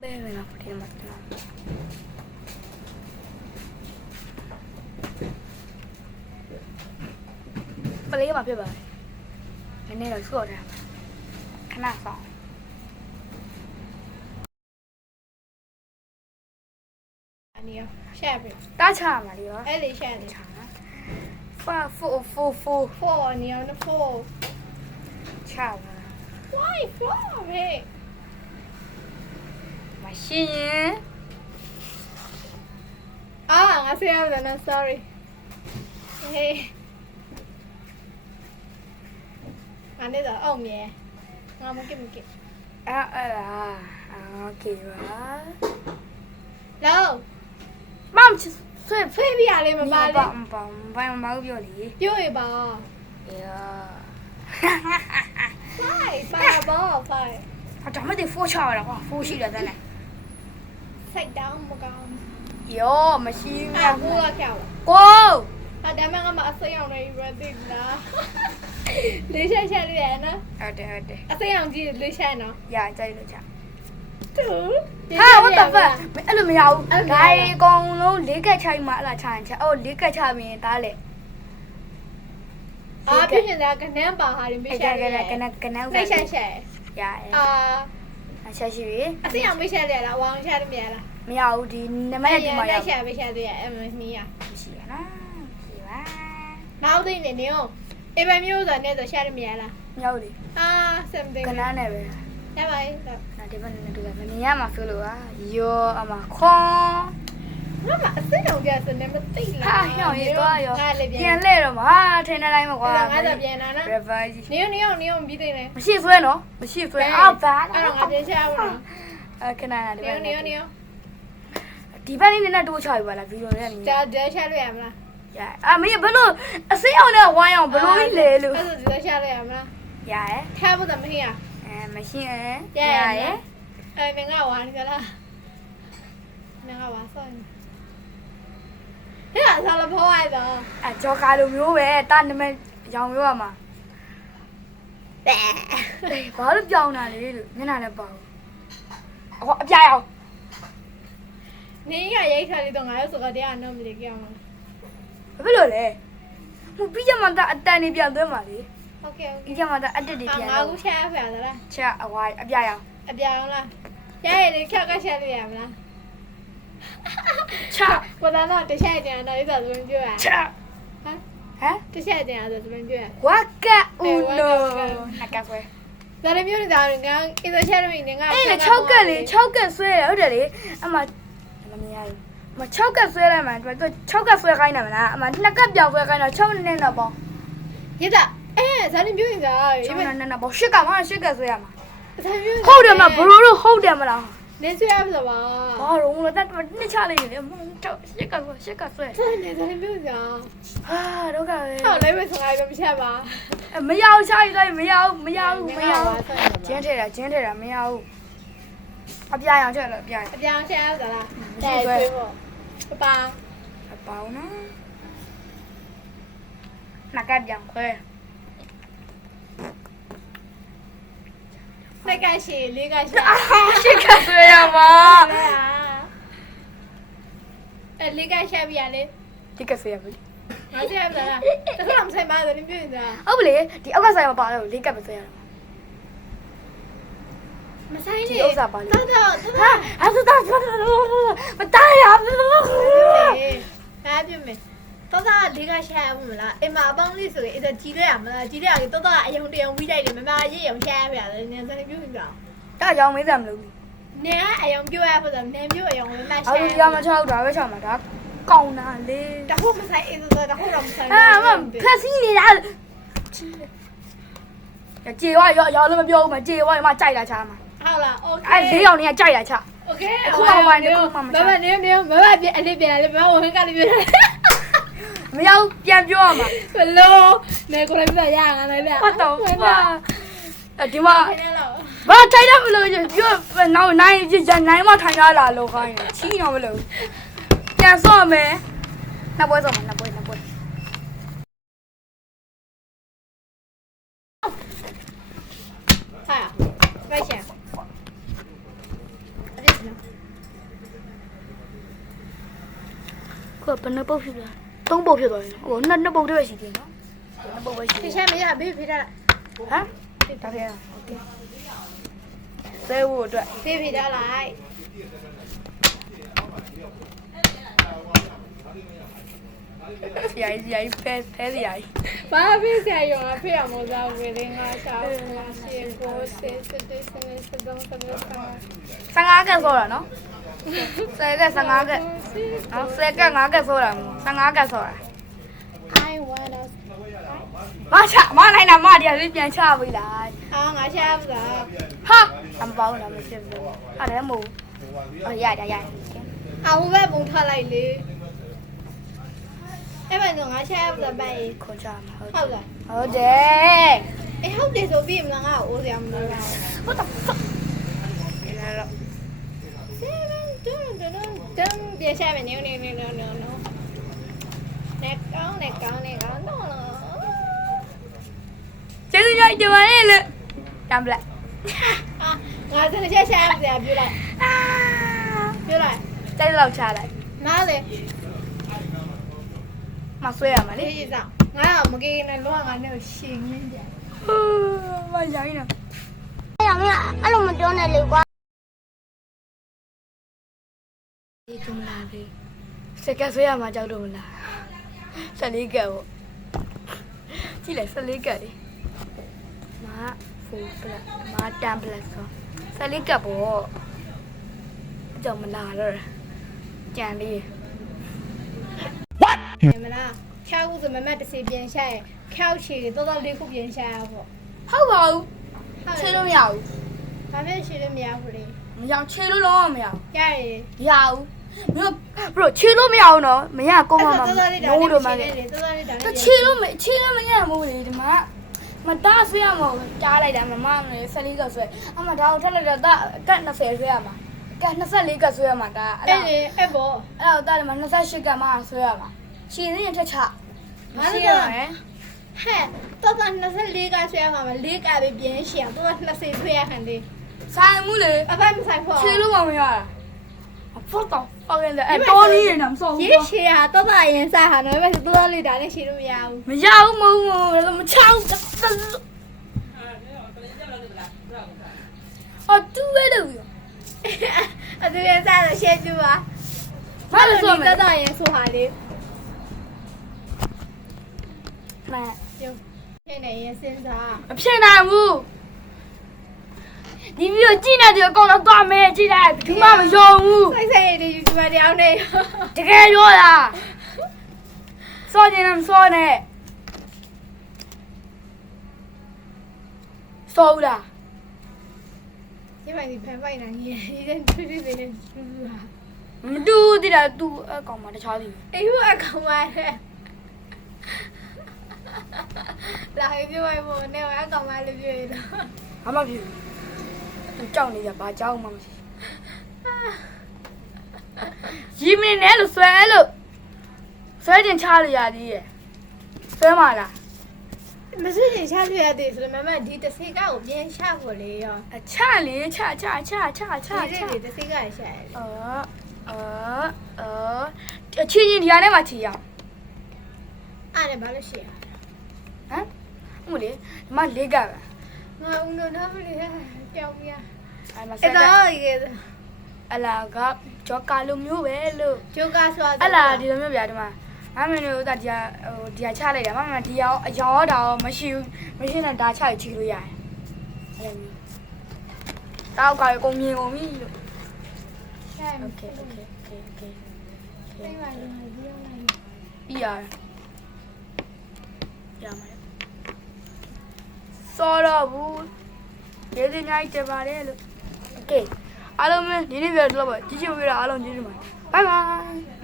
Bebe la prima. Beli mà phía bờ. Cái này là sữa ra. Cái nào sọ. Anío, chefe. Ta chả mà đi đó. Ele chefe. Pha phụ. Four, anío, no four. Chả mà. Why four, hey? Mà xin nhé. Ah, ngasih apa? No, sorry. Hey. Anh giờ ông nhé. Ngon mungkin. À, kỳ quá. Đâu? Mom chứ. Xuôi. Thuê bia lên mà ba đi. Bông báo biểu lý. Vô rồi bà. Yeah. Phải, ba bò, phải. Họ chẳng mấy thì phô trò là quá. Phô xị là thế này. Sạch đau một con. Yo, mà xin. À, vua kẹo. Cô. Ada mga maasayang na i-ready na. Lisha siya rin na. Ade. Asayang di Lisha no. Dạ, chơi được chả. Tu. Ha, what the fuck? Anh làm nhau. Anh làm Cái con nó lấy cái chai mà là chai chai. Lấy cái chai mình ta lệ. Ah, biết là cái ném bà hà đi Lisha rin. Cái nào Lisha siya. Dạ. Ah, Chai gì vậy? asayang Lisha rin la, wang siya rin la. Nhau thì nằm ở đây mà nhau. Lisha rin em niya. Gì nó? Gì quá. Nào đi nè niyo. Iba miyo da ne da siya rin la. Nhau đi. Ah, something. Cái nào này vậy? Ya bye. Nà đi bên này được mình nhá mà phiêu lửa. Yo, mà con. Mama, asayang dia sa ném ti la. Ha, nhau gì có yo. Nga le bien. Bien lệ rồi mà. Thế này mà qua. Nga da bien na na. Revise. Niyo biết này. မရှိဆွဲနော်မရှိဆွဲအောက်သား အဲ့တော့ငါပြန်ချအောင်နော် ခဏဒီဘက် နီယို ဒီဘက်လေးနဲ့တိုးချပြီပါလားဗီဒီယိုလေးကနေ ဒါဒဲရှာလို့ရမလား ရအမေဘလို့အစိမ်းအောင်နဲ့ဝိုင်းအောင်ဘလို့လဲလို့ အဲ့ဒါဒဲရှာလို့ရမလား ရရဲ ထားဖို့သမီးရ မရှိရဲ အဲ့မငါဝါနေကြလားငါဝါဆောင်းဟဲ့ဆာလဖောရတော့ အကြောကာလိုမျိုးပဲတာနမရောင်မျိုးရမှာဘာလို့ပြောင်းတာလဲလို့မျက်နှာလည်းပေါ့အခုအပြာရောင် နေရရိတ်ထားလေးတော့ငါတို့စကားတရားတော့မလေးကြောင်လား ဘာလို့လဲဟိုပြီးကြမှာအတန်နေပြန်သွင်းပါလေ โอเค ပြီးကြမှာအတက်တွေပြန် ငါကူရှာဖရလား ချက်အဝိုင်းအပြာရောင် အပြောင်းလားရရလေးချောက်ကရှာလို့ရမလား ချက် ဘာသာတော့တခြားကြံတော့ဒီဆိုသမီးပြောရ ချက် ဟမ် ဟမ် တခြားကြံဆိုသမီးပြောရ ဝါကuno နကဆွဲ ဒါလည်းမျိုးနေတာငါအင်းစရှာရမိနေငါ အဲ့လေ6ကက်လေ6ကက်ဆွဲရဟုတ်တယ်လေအမမမြင်ရဘူးမ6ကက်ဆွဲလိုက်မှသူ6ကက်ဆွဲခိုင်းတယ်မလားအမ2ကက်ပြောင်းဆွဲခိုင်းတော့6နဲ့တော့ပေါ့ ရတာဇာနေမျိုးနေတာ 6နဲ့တော့ပေါ့8ကက်မှ8ကက်ဆွဲရမှာ ဇာမျိုး ဟုတ်တယ်မဘလို့လို့ဟုတ်တယ်မလား နေဆွဲရပါဘာ ဘာတော့လို့တတ်နှစ်ချလိုက်လေ8ကက်ဆွဲ ဇာနေမျိုးနေတာ ဟာတော့ကပဲ ဟောလည်းမဆုံးလိုက်မချက်ပါ မရအောင်ချလိုက်မရအောင်ကျင်းထဲတာမရဘူးအပြာရောင်ချက်လို့အပြာ အပြောင်းရှာရသလားတဲ့ဆွဲဖို့ပပ အပေါင်းနော်နကပြောင်းခွဲ စက်ကရှိလေးကရှာ ရှစ်ကဆွဲရမှာ လေးကရှာပြရလေ ဒီကဆွဲရပြီ ငါရှာရသလားတခါမှဆိုင်ပါဇာနေမျိုးနေတာ ဟုတ်ပြီလေဒီအောက်ကဆိုင်မှာပါလို့လေးကပဲဆွဲရတာ မဆိုင် ဒီ နေ ဥစ္စာပါလေ တော် ဟာအဲ့ဒါမတားရဘူး ဒါပြမယ်တော်တော်လေးကရှာရဘူးမလားအိမ်မှာအပေါင်းလေးဆိုရင်အဲ့ဒါကြီးရမလားကြီးရရင်တော်တော်အယုံတယုံပြီးလိုက်တယ်မမရေးရုံရှာရပြတယ်နင်ဇာနေမျိုးနေတာ ဒါကြောင့်မေးတယ်မလို့ နေကအယုံပြရဖို့ဆိုနေမျိုးအယုံမမ အဲ့ ရှာ လိုရမချောက်တာပဲချောက်မှာဒါကောင်းတာလေ တခုမဆိုင်အေးဆိုတခုတော့မဆိုင် အာမဖက်စီးနေတာကြေဝါရောလည်းမပြောဘူးမကြေဝါမှကြိုက်တာချာမှာ ဟုတ်လားโอเค အဲ့၄ယောက်နေကြိုက်တာချ โอเค အခုမှဝိုင်းနေခုမှမချ မမနေနေမမပြအလေးပြန်လေမမဝင်ကလေးပြန် မရောက်ပြန်ပြောရမှာ ဘလို့နေကိုလည်းပြရငါလည်းပြ ဟုတ်တော့ပါဒီမှာ ခဲနေလို့ ဘာထိုင်ရမလို့ပြောနောက်နိုင်နိုင်မထိုင်ရလာလို့ခိုင်းတယ်ချီတော့မလို့ပြန်ဆော့မယ်နောက်ပွဲဆော့မယ်နောက်ပွဲဟာမရှင်အပြစ် ကိုဘယ်နှပုတ်ဖြစ်လဲ3ပုတ်ဖြစ်သွားပြီဟို2ပုတ်တည်းပဲရှိသေးတယ်နော်2ပုတ်ပဲရှိ ဒီ သေး ချက်မရဘေးဖေးထား ဟမ်ဒါပြန်โอเคဆဲဖို့အတွက် ဖေးဖေးထားလိုက် ဆရာကြီးဖဲဆရာကြီး ဘာဖေးဆရာရောဖေးအောင်မစားဘူးလေငါစားငါရှေ့ကိုစစ်စစ်စစ်စစ်စစ်တော့ဆက်လို့ခါ 15ကက်ဆောတာနော်10ကက်15ကက်နော်10ကက်5ကက်ဆောတာ15ကက်ဆောတာ I want us မနိုင်တာမတရားလေးပြန်ချပေးလိုက် အာငါရှာဘူးလား ဟာအမပေါင်းတာမရှိဘူးအဲ့ဒါမဟုတ်ရရ အာဘယ်ဘုံထားလိုက်လေအဲ့မဲ့ငါရှာဘူးလားပဲ ခေါ်ကြမှာ ဟုတ်လား ဟုတ်တယ် အေးဟုတ်တယ်ဆိုပြီးမလားငါအိုးစရာမလိုလား What the fuck လာတော့ တန်းပြန်ရှာမယ်နေနေနေနေနေနေကောင်းတော့လား ကျေးဇူးများကြပါလေလို့တမ်ပလက် အာငါစနေရှာရှာပြပြလိုက် အာ ပြလိုက် တိုက်လောက်ချလိုက် နားလေ မဆွဲရမှာလေ လေးစားငါမကေးနဲ့လောငါနဲ့ရှင်ရင်းကြ မရိုင်းနော် အဲ့လိုမပြောနဲ့လေကွာ ဒီကမလာသေးစကဆွဲရမှာကြောက်တော့မလား14ကက်ပေါ့ကြည့်လိုက်14ကက်လေမာ4ပလက်မာ10ပလက်ဆို14ကက်ပေါ့အကြောင်းမလာတော့ကြံလေး မလားချောက်ဦးဆိုမမတစ်စီပြန်ရှာရဲ့ခေါက်ချီတော်လေးခုပြန်ရှာရပေါ့ ဟုတ်ပါဘူးခြေလို့မရဘူး ဘာဖြစ်ရှိလို့မရဘူးလေ မရခြေလို့လုံးဝမရဘူး ရရ ရဘူးဘရိုခြေလို့မရဘူးနော်မရကောင်းမှာမ တော်လေးဒါ နိုးတော့မှ နဲ့ လေ တော်လေးဒါနဲ့ ခြေလို့မရဘူးလေဒီမှာမတားဆွဲရမှာကြားလိုက်တာမမလည်း14ကဆွဲအမဒါကိုထက်လိုက်တော့ကတ်20ဆွဲရမှာကတ်24ကဆွဲရမှာဒါအဲ့ အဲ့ဘော တော့တားတယ်မှာ28ကမှဆွဲရမှာခြေရင်းထက်ချဟဲ့ ဟဲ့တော်24ကဆွဲရမှာ၄ကပဲပြန်ရှာတော်20ဆွဲရခံလေ ဆိုင်မှုလေ အဖိုင်မဆိုင်ဖို့ ခြေလို့မရတာဖောက်တော့ဖောက်ရတယ်အဲ့တော်လေးနေမှာမစောဘူး ရေရှည်ဟာတော်ရင်စားဟာနော်ပဲတော်လေးဒါနဲ့ရှိလို့မရဘူး မရဘူးမဟုတ်မချောင်းအော်တူရဲလို့ အဲ့ဒါရင်စားတော့ရှဲကျူပါ မလို့ဆိုမယ် တော်ရင်ဆိုဟာလေ မ ပြုံးရှင်းနေရင်စဉ်းစား အဖြစ်နိုင်ဘူးဒီဗီဒီယိုကြည့်နေတဲ့အကောင်တော့သွားမယ်ကြည့်လိုက်ဘူးမှမယုံဘူး စိတ်စိတ်ဒီ YouTuber တယောက်နေ တကယ်ပြောတာစောနေတယ်မစောနဲ့စောဦးလား ဒီပိုင်းဒီဖန်ဖိုင်နိုင်ရင်ဒီတဲ့ထွေးထွေးနေကျူပါ မတူဘူးတိတာ तू အကောင်မတခြားစီ အေးဟိုအကောင်ပါလေလာဟိုပြောရမို့နေအကောင်ပါလေပြောရတော့ ဘာမှဖြစ်ဘူး तू ကြောက်နေကြဘာကြောက်မှမရှိရီမင်းနဲ့လို့ဆွဲတင်ချလို့ရသေးရဲ့ဆွဲမလား မစရင်ချပြရသေးဆိုတော့မမဒီတစ်စိတ်ကိုပြန်ချဖို့လေရော အချလေချဒီတစ်စိတ်ကရှာရတယ် အချင်းချင်းဒီဟာနဲ့မှချီရအောင် အဲ့ဒါဘာလို့ရှိရ ဟမ်ဟုတ်မလေဒီမှာ၄ကပ်ပဲ ငါဦးတော့မလေးပြောင်းပြ အဲ့မှာဆ အဲ့ က်က တော့ရေ အလာကဂျောကာလိုမျိုးပဲလို့ ဂျိုကာဆို အလာဒီလိုမျိုးဗျာဒီမှာမမင်းတို့ကဒီဟာချလိုက်တာမမဒီရောအရောတာရောမရှိဘူးမရှိနဲ့ဒါချချီလို့ရတယ်အဲ့လိုမျိုးတောက်ကကုန်မြင်ကုန်ပြီလို့ ใช่ โอ โอ เค เค โอเคโอเคโอเค ไม่ไหวเลยเรื่องอะไร ပြီးရတယ်ရမယ်စောတော့ဘူးကျေးဇူးများကြီးတင်ပါတယ်လို့โอเคအားလုံးပဲဒီနေ့ပြောတော့ပါကြည့်ကြည့်ပြီးတော့အားလုံးကျေးဇူးပါဘိုင်ဘိုင်